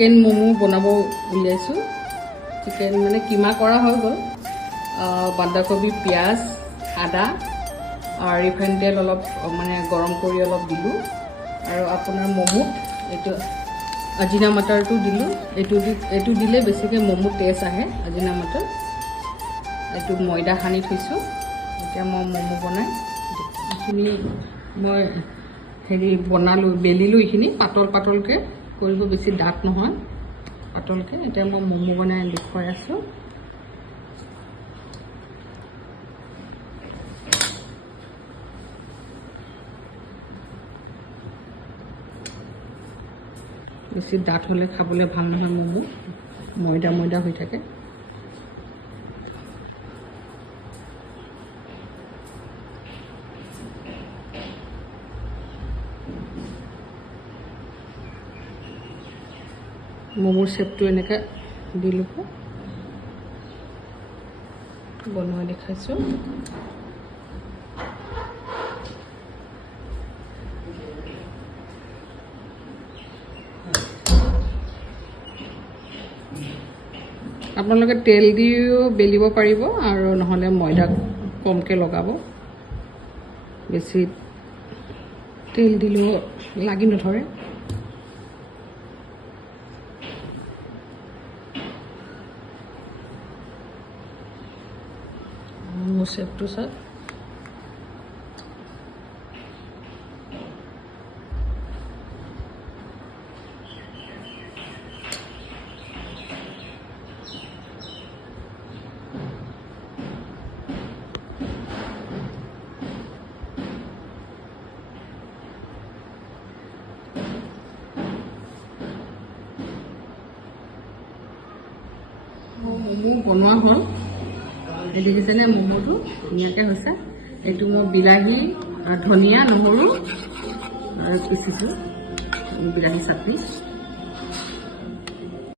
Chicken momo বনাব উলিয়াইছোঁ। Chicken মানে কিমা কৰা হৈ গ'ল। বন্ধাকবি, পিঁয়াজ, আদা, ৰিফাইন তেল অলপ মানে গৰম কৰি অলপ দিলোঁ। আৰু আপোনাৰ ম'মোত এইটো আজিনা মটৰটো দিলোঁ। এইটো দিলে বেছিকৈ ম'মো টেষ্ট আহে, আজিনা মটৰ। এইটো ময়দা সানি থৈছোঁ। এতিয়া মই ম'মো বনাই এইখিনি মই বনালোঁ, বেলিলোঁ। এইখিনি পাতল পাতলকৈ কৰিব, বেছি ডাঠ নহয়, পাতলকৈ। এতিয়া মই ম'মো বনাই দেখুৱাই আছোঁ। বেছি ডাঠ হ'লে খাবলৈ ভাল নহয় ম'মো, ময়দা ময়দা হৈ থাকে। ম'মোৰ শ্বেপটো এনেকৈ দি ল'ব। বনোৱা দেখাইছোঁ। আপোনালোকে তেল দিও বেলিব পাৰিব, আৰু নহ'লে ময়দা কমকৈ লগাব। বেছি তেল দিলেও লাগি নধৰে। মোৰ শ্বেপটো চাওক। ম'মো বনোৱা হ'ল। এই দেখিছেনে ম'মোটো ধুনীয়াকৈ হৈছে। এইটো মই বিলাহী, ধনিয়া, নহৰু পিচিছোঁ, বিলাহী চাটনি।